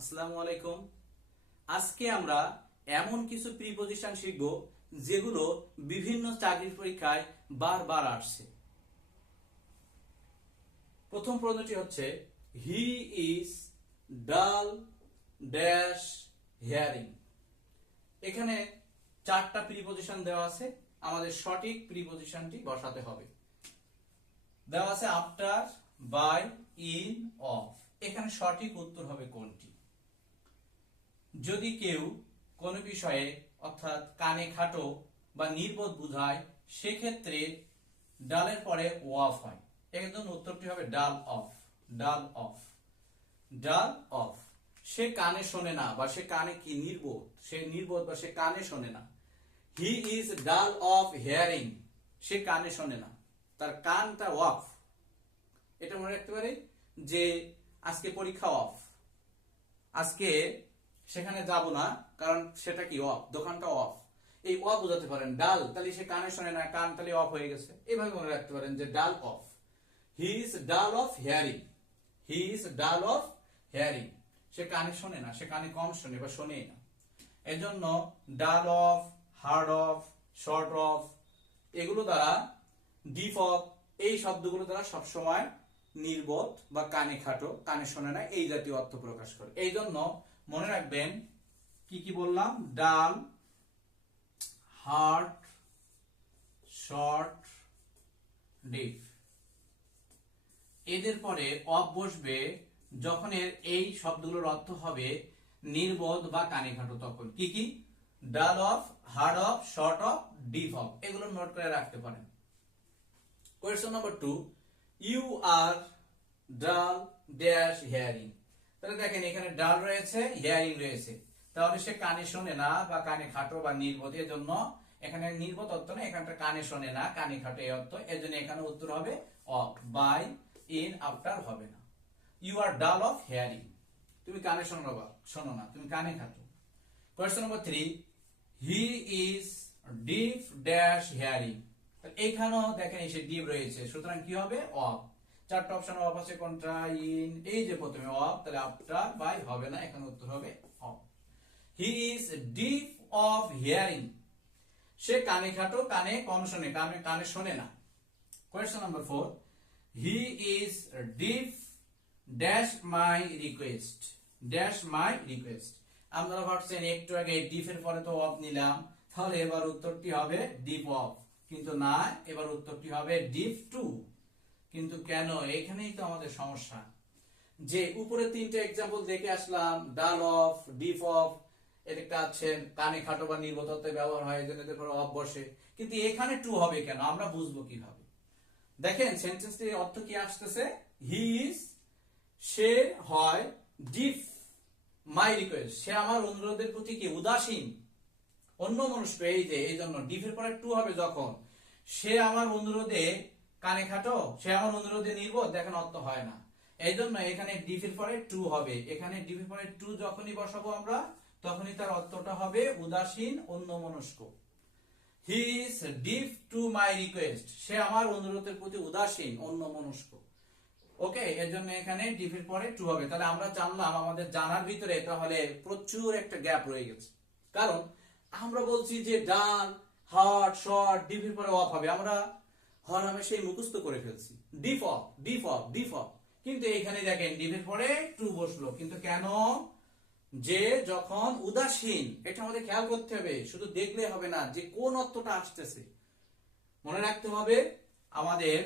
আসসালামু আলাইকুম। আজকে আমরা এমন কিছু প্রিপজিশন শিখব যেগুলো বিভিন্ন চাকরির পরীক্ষায় বারবার আসছে। প্রথম প্রশ্নটি হচ্ছে he is dull dash hearing এখানে চারটা প্রিপজিশন দেওয়া আছে, আমাদের সঠিক প্রিপজিশনটি বসাতে হবে। দেওয়া আছে আফটার বাই ইন অফ এখানে সঠিক উত্তর হবে কোনটি? যদি কেউ কোনো বিষয়ে অর্থাৎ কানে খাটো বা নির্বোধ বুঝায় সেক্ষেত্রে ডালের পরে ওয়াফ হয়। একদম উত্তরটি হবে ডাল অফ ডাল অফ ডাল অফ। সে কানে শোনে না বা সে কানে কি নির্বোধ? সে নির্বোধ বা সে কানে শোনে না। He is dull of hearing সে কানে শোনে না। তার কানটা অফ এটা মনে রাখতে পারি যে আজকে পরীক্ষা অফ আজকে সেখানে যাব না, কারণ সেটা কি অফ দোকানটা অফ এই অফ বোঝাতে পারেন, ডাল, তাহলে সে কানে শোনে না, কান তাহলে অফ হয়ে গেছে। এইভাবে মনে রাখতে পারেন যে dull of he is dull of hearing he is dull of hearing সে কানে শোনে না, সে কানে কম শোনে বা শোনেই না। এজন্য dull of hard of short of এগুলো দ্বারা ডিপ অফ এই শব্দগুলো দ্বারা সবসময় নির্বোধ বা কানে খাটো, কানে শোনে না, এই জাতীয় অর্থ প্রকাশ করে। এই জন্য মনে রাখবেন, কি কি বললাম? ডাল, হার্ট, শর্ট ডিপ এদের পরে অফ বসবে যখন এর এই শব্দগুলোর অর্থ হবে নির্বোধ বা কানে খাটো তখন। কি কি? Dull of hard of, short of deep of. এগুলো নোট করে রাখতে পারেন। Question number two you are dull dash hearing তাহলে দেখেন, এখানে ডাল রয়েছে হিয়ারিং রয়েছে। তাহলে সে কানে শোনে না বা কানে খাটো বা নির্বোধ এর জন্য এখানে নির্বোধ অর্থ না এখানটা কানে শোনে না, কানে খাটো এই অর্থ এর জন্য এখানে উত্তর হবে অফ, বাই, ইন, আফটার হবে না। ইউ আর ডাল অফ হিয়ারিং। তুমি কানে শোনো বা শোনো না, তুমি কানে খাটো। Question number three, he is deaf dash hearing. এইখানেও দেখেন এসে ডিপ রয়েছে, সুতরাং কি হবে? অফ। চারটা অপশন অফ আছে কোনটা ইন এই যে প্রথমে অফ তাহলে আফটার বাই হবে না, এখানে উত্তর হবে of he is deaf of hearing সে কানে খাটো, কানে কম শোনে, কানে কানে শোনে না। Question number four he is deaf dash my request dash my request আপনারা ভাবছেন একটু আগে ডিফের পরে তো অফ নিলাম, তাহলে এবার উত্তরটি হবে ডিপ অফ কিন্তু না, এবার উত্তরটি হবে ডিপ টু কিন্তু কেন? এখানেই তো আমাদের সমস্যা। যে উপরে তিনটে এক্সাম্পল দেখে আসলাম, ডাল অফ, ডিপ অফ এটা আছেন কানে খাটো বা নির্বোধত্বে ব্যবহার হয়, এজন্য পরে অফ বসে। কিন্তু এখানে টু হবে কেন? আমরা বুঝব কীভাবে। দেখেন সেন্টেন্সটির অর্থ কি আসতেছে? হি ইজ সে হয় ডিপ মাই রিকোয়েস্ট সে আমার অনুরোধের প্রতি কি উদাসীন? অন্য মনুষ্য, এই যে এই জন্য ডিফের পরে টু হবে যখন। সে আমার অনুরোধে কানে খাটো, সে আমার অনুরোধে নির্বোধ, দেখেন অর্থ হয় না। এই জন্য এখানে ডিফের পরে টু হবে। এখানে ডিফের পরে টু যখনই বসাবো আমরা, তখনই তার অর্থটা হবে উদাসীন অন্য মনস্ক ডিফ টু মাই রিকোয়েস্ট সে আমার অনুরোধের প্রতি উদাসীন ওকে এর জন্য এখানে ডিফের পরে টু হবে। তাহলে আমরা জানলাম, আমাদের জানার ভিতরে তাহলে প্রচুর একটা গ্যাপ রয়ে গেছে। কারণ আমরা বলছি যে ডান হার্ট শর্ট ডিফের পরে অফ হবে। আমরা হর সেই মুখস্থ করে ফেলছি। Diff of diff of diff of কিন্তু এখানে দেখেন ডিফের পরে টু বসল। কিন্তু কেন? যে যখন উদাসীন, এটা আমাদের খেয়াল করতে হবে। শুধু দেখলে হবে না, যে কোন অর্থটা আসতেছে। মনে রাখতে হবে, আমাদের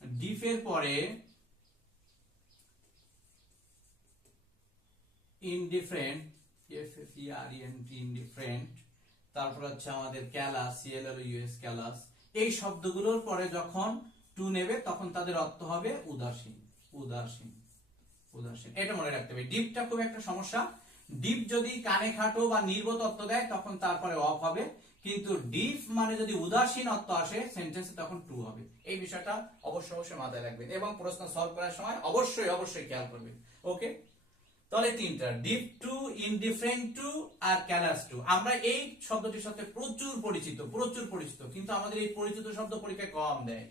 ডিফের পরে indifferent F F E R T indifferent তারপর হচ্ছে আমাদের ক্যালাস সিএলএল ইউএস ক্যালাস এই শব্দগুলোর পরে যখন টু নেবে, তখন তাদের অর্থ হবে উদাসীন উদাসীন উদাসীন। এটা মনে রাখতে হবে। ডিপটা খুব একটা সমস্যা। ডিপ যদি কানে খাটো বা অর্থ দেয়, তখন তারপরে অফ হবে। কিন্তু ডিপ মানে যদি উদাসীন অর্থ আসে সেন্টেন্সে তখন টু হবে। এই বিষয়টা অবশ্যই অবশ্যই মাথায় রাখবেন এবং প্রশ্ন সলভ করার সময় অবশ্যই অবশ্যই খেয়াল করবেন। ওকে তাহলে তিনটা, ডিপ টু, ইনডিফারেন্ট টু আর ক্যালাস টু। আমরা এই শব্দটির সাথে প্রচুর পরিচিত প্রচুর পরিচিত, কিন্তু আমাদের এই পরিচিত শব্দ পরীক্ষায় কম দেয়।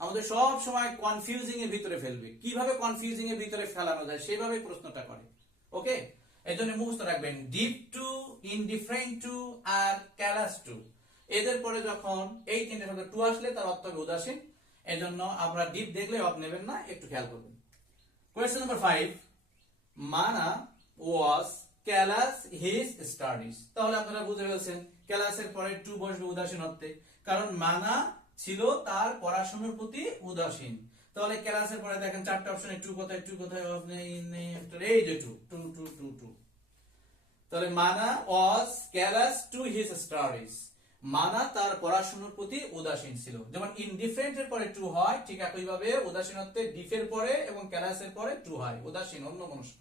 আমাদের সব সময় কনফিউজিং এর ভিতরে ফেলবে। কীভাবে কনফিউজিং এর ভিতরে ফেলানো যায় সেভাবে প্রশ্নটা করে। ওকে? এই জন্য মুখস্থ রাখবেন, ডিপ টু, ইনডিফারেন্ট টু আর ক্যালাস টু। এদের পরে যখন এই তিনটে শব্দ টু আসলে তার অর্থ হবে উদাসীন। এই জন্য আমরা ডিপ দেখলে অফ নেবেন না, একটু খেয়াল করবেন। কোয়েশ্চেন নাম্বার ফাইভ মানা ওয়াজ ক্যালাস হিজ স্টাডিজ তাহলে আপনারা বুঝে ফেলছেন ক্যালাসের পরে টু বসবে উদাসীন অর্থে। কারণ মানা ছিল তার পড়াশোনার প্রতি উদাসীন। তাহলে ক্যালাসের পরে দেখেন চারটা অপশনে টু কোথায় টু কোথায় এই যে to to to to to তাহলে Mana was callous to his studies Mana তার পড়াশোনার প্রতি উদাসীন ছিল। যেমন ইনডিফারেন্ট এর পরে টু হয়, ঠিক একইভাবে উদাসীনত্বে ডিফের পরে এবং ক্যালাসের পরে টু হয়, উদাসীন, অন্য মনস্ক।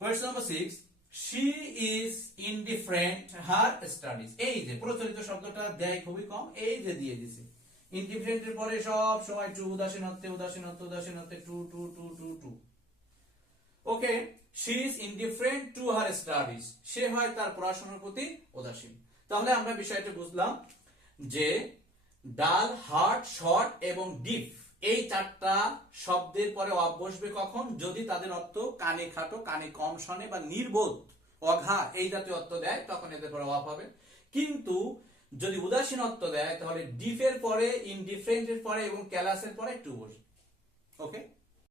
Question number six she is indifferent her studies এই যে, প্রচলিত শব্দটা দেয় খুবই কম, এই যে দিয়ে দিছে। ইনডিফারেন্ট এর পরে সব সময় টু উদাসীনত্বে উদাসীনত্ব উদাসীনত্বে to to to to to okay she is indifferent to her studies সে হয় তার পড়াশোনার প্রতি উদাসীন। তাহলে আমরা বিষয়টা বুঝলাম যে ডাল, হার্ট, শর্ট এবং ডিপ এই চারটা শব্দের পরে অফ বসবে কখন? যদি তাদের অর্থ কানে খাটো, কানে কম শনে বা নির্বোধ, অঘা, এই জাতীয় অর্থ দেয়, তখন এদের পরে অফ হবে। কিন্তু যদি উদাসীন অর্থ দেয়, তাহলে ডিফের পরে ইনডিফারেন্টের পরে এবং ক্যালাসের পরে টু বসবে। ওকে